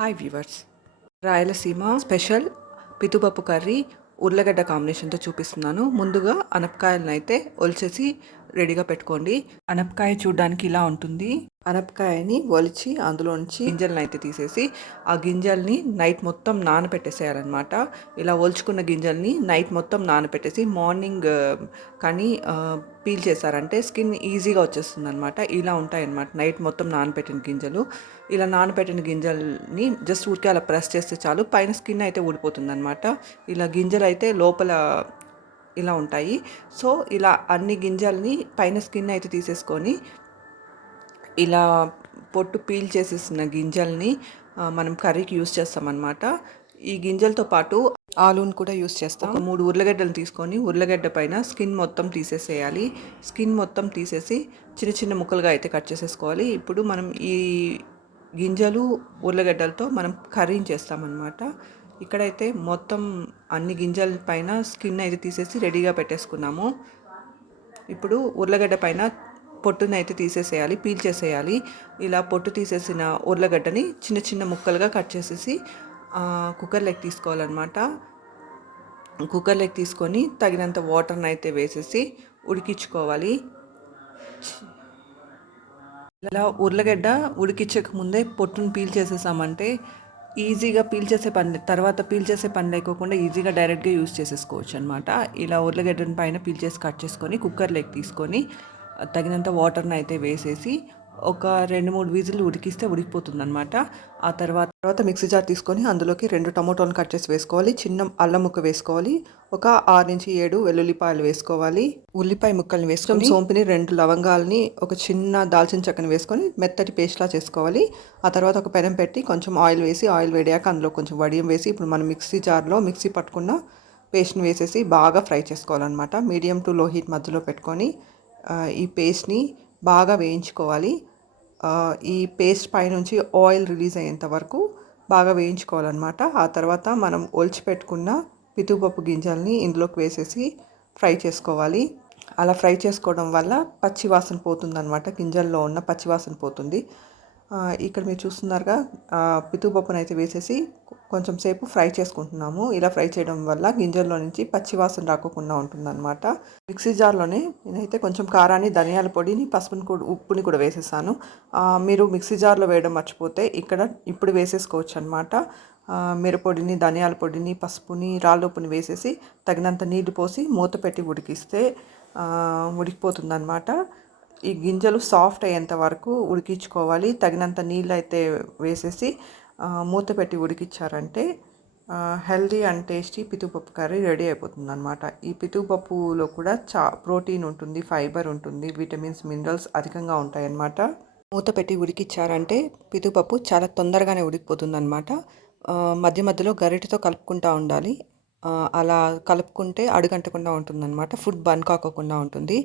Hi viewers, Rayalaseema special పితుపప్పు curry ఉర్లగడ్డ కాంబినేషన్తో చూపిస్తున్నాను. ముందుగా అనపకాయలను అయితే ఒలిచేసి రెడీగా పెట్టుకోండి. అనపకాయ చూడడానికి ఇలా ఉంటుంది. అనపకాయని ఒలిచి అందులోంచి గింజలను అయితే తీసేసి ఆ గింజల్ని నైట్ మొత్తం నానబెట్టేసేయాలన్నమాట. ఇలా ఒలుచుకున్న గింజల్ని నైట్ మొత్తం నానబెట్టేసి మార్నింగ్ కానీ పీల్ చేశారంటే స్కిన్ ఈజీగా వచ్చేస్తుంది అనమాట. ఇలా ఉంటాయన్నమాట నైట్ మొత్తం నానబెట్టిన గింజలు. ఇలా నానబెట్టిన గింజల్ని జస్ట్ ఊరికే అలా ప్రెస్ చేస్తే చాలు, పైన స్కిన్ అయితే ఊడిపోతుంది అనమాట. ఇలా గింజలు అయితే లోపల ఇలా ఉంటాయి. సో ఇలా అన్ని గింజల్ని పైన స్కిన్ అయితే తీసేసుకొని ఇలా పొట్టు పీల్ చేసేసిన గింజల్ని మనం కర్రీకి యూస్ చేస్తామన్నమాట. ఈ గింజలతో పాటు ఆలూని కూడా యూస్ చేస్తాం. 3 ఉర్లగడ్డలు తీసుకొని ఉర్లగడ్డ పైన స్కిన్ మొత్తం తీసేసేయాలి. స్కిన్ మొత్తం తీసేసి చిన్న చిన్న ముక్కలుగా అయితే కట్ చేసేసుకోవాలి. ఇప్పుడు మనం ఈ గింజలు ఉర్లగడ్డలతో మనం కర్రీని చేస్తామన్నమాట. ఇక్కడైతే మొత్తం అన్ని గింజల పైన స్కిన్ అయితే తీసేసి రెడీగా పెట్టేసుకున్నాము. ఇప్పుడు ఉర్లగడ్డ పైన పొట్టుని అయితే తీసేసేయాలి, పీల్ చేసేయాలి. ఇలా పొట్టు తీసేసిన ఉర్లగడ్డని చిన్న చిన్న ముక్కలుగా కట్ చేసేసి కుక్కర్లోకి తీసుకోవాలన్నమాట. కుక్కర్లోకి తీసుకొని తగినంత వాటర్ని అయితే వేసేసి ఉడికించుకోవాలి. ఇలా ఉర్లగడ్డ ఉడికించక ముందే పొట్టును పీల్ చేసేసామంటే ఈజీగా పీల్ చేసే పని, తర్వాత పీల్ చేసే పని లేకోకుండా ఈజీగా డైరెక్ట్గా యూస్ చేసేసుకోవచ్చు అనమాట. ఇలా ఉర్లగడ్డని పైన పీల్ చేసి కట్ చేసుకొని కుక్కర్లోకి తీసుకొని తగినంత వాటర్ని అయితే వేసేసి ఒక 2-3 విజిల్లు ఉడికిస్తే ఉడికిపోతుంది అనమాట. ఆ తర్వాత మిక్సీ జార్ తీసుకొని అందులోకి 2 టమోటాలను కట్ చేసి వేసుకోవాలి. చిన్న అల్లం ముక్క వేసుకోవాలి. ఒక 6-7 వెల్లుల్లిపాయలు వేసుకోవాలి. ఉల్లిపాయ ముక్కల్ని వేసుకొని సోంపుని 2 లవంగాలని ఒక చిన్న దాల్చిన చెక్కని వేసుకొని మెత్తటి పేస్ట్లా చేసుకోవాలి. ఆ తర్వాత ఒక పెనం పెట్టి కొంచెం ఆయిల్ వేసి ఆయిల్ వేడాక అందులో కొంచెం వడియం వేసి ఇప్పుడు మనం మిక్సీ జార్లో మిక్సీ పట్టుకున్న పేస్ట్ని వేసేసి బాగా ఫ్రై చేసుకోవాలన్నమాట. మీడియం టు లో హీట్ మధ్యలో పెట్టుకొని ఈ పేస్ట్ని బాగా వేయించుకోవాలి. ఈ పేస్ట్ పైనుంచి ఆయిల్ రిలీజ్ అయ్యేంత వరకు బాగా వేయించుకోవాలన్నమాట. ఆ తర్వాత మనం ఒలిచిపెట్టుకున్న పితుపప్పు గింజల్ని ఇందులోకి వేసేసి ఫ్రై చేసుకోవాలి. అలా ఫ్రై చేసుకోవడం వల్ల పచ్చివాసన పోతుందన్నమాట. గింజల్లో ఉన్న పచ్చివాసన పోతుంది. ఇక్కడ మీరు చూస్తున్నారుగా పితుపప్పును అయితే వేసేసి కొంచెం సేపు ఫ్రై చేసుకుంటున్నాము. ఇలా ఫ్రై చేయడం వల్ల గింజల్లో నుంచి పచ్చివాసన రాకుండా ఉంటుందన్నమాట. మిక్సీ జార్లోనే నేనైతే కొంచెం కారాన్ని, ధనియాల పొడిని, పసుపుని కూడా, ఉప్పుని కూడా వేసేసాను. మీరు మిక్సీ జార్లో వేయడం మర్చిపోతే ఇప్పుడు వేసేసుకోవచ్చు అనమాట. మిరపొడిని, ధనియాల పొడిని, పసుపుని, రాళ్ళుప్పుని వేసేసి తగినంత నీళ్లు పోసి మూత పెట్టి ఉడికిస్తే ఉడికిపోతుందన్నమాట. ఈ గింజలు సాఫ్ట్ అయ్యేంత వరకు ఉడికించుకోవాలి. తగినంత నీళ్ళు అయితే వేసేసి మూత పెట్టి ఉడికించారంటే హెల్దీ అండ్ టేస్టీ పితుపప్పు కర్రీ రెడీ అయిపోతుంది అనమాట. ఈ పితుపప్పులో కూడా ప్రోటీన్ ఉంటుంది, ఫైబర్ ఉంటుంది, విటమిన్స్, మినరల్స్ అధికంగా ఉంటాయన్నమాట. మూత పెట్టి ఉడికించారంటే పితుపప్పు చాలా తొందరగానే ఉడికిపోతుంది అనమాట. మధ్య మధ్యలో గరిటెతో కలుపుకుంటూ ఉండాలి. అలా కలుపుకుంటే అడుగంటకుండా ఉంటుందన్నమాట. ఫుడ్ బర్న్ కాకుండా ఉంటుంది.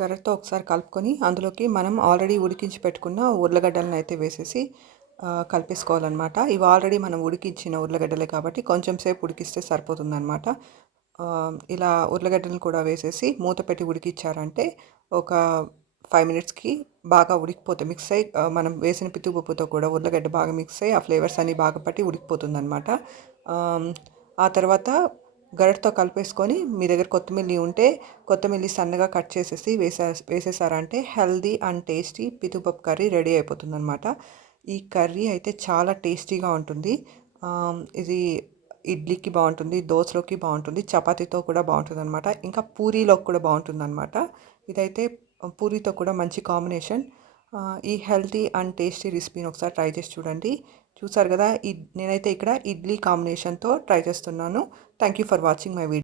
గరిటెతో ఒకసారి కలుపుకొని అందులోకి మనం ఆల్రెడీ ఉడికించి పెట్టుకున్న ఉర్లగడ్డలను అయితే వేసేసి కలిపేసుకోవాలన్నమాట. ఇవి ఆల్రెడీ మనం ఉడికించిన ఉర్లగడ్డలే కాబట్టి కొంచెం సేపు ఉడికిస్తే సరిపోతుందన్నమాట. ఇలా ఉర్లగడ్డలను కూడా వేసేసి మూత పెట్టి ఉడికించారంటే ఒక 5 మినిట్స్కి బాగా ఉడికిపోతే మిక్స్ అయ్యి మనం వేసిన పితుపప్పుతో కూడా ఉర్లగడ్డ బాగా మిక్స్ అయ్యి ఆ ఫ్లేవర్స్ అన్నీ బాగా పట్టి ఉడికిపోతుందన్నమాట. ఆ తర్వాత గరిటెతో కలిపేసుకొని మీ దగ్గర కొత్తిమీర ఉంటే కొత్తిమీర సన్నగా కట్ చేసేసి వేసేసారంటే హెల్దీ అండ్ టేస్టీ పితుపప్పు కర్రీ రెడీ అయిపోతుందన్నమాట. ఈ కర్రీ అయితే చాలా టేస్టీగా ఉంటుంది. ఇది ఇడ్లీకి బాగుంటుంది, దోశలోకి బాగుంటుంది, చపాతీతో కూడా బాగుంటుంది అనమాట. ఇంకా పూరీలోకి కూడా బాగుంటుంది అనమాట. ఇదైతే పూరీతో కూడా మంచి కాంబినేషన్. ఈ హెల్తీ అండ్ టేస్టీ రెసిపీని ఒకసారి ట్రై చేసి చూడండి. చూసారు కదా, నేనైతే ఇక్కడ ఇడ్లీ కాంబినేషన్తో ట్రై చేస్తున్నాను. Thank you for watching my video.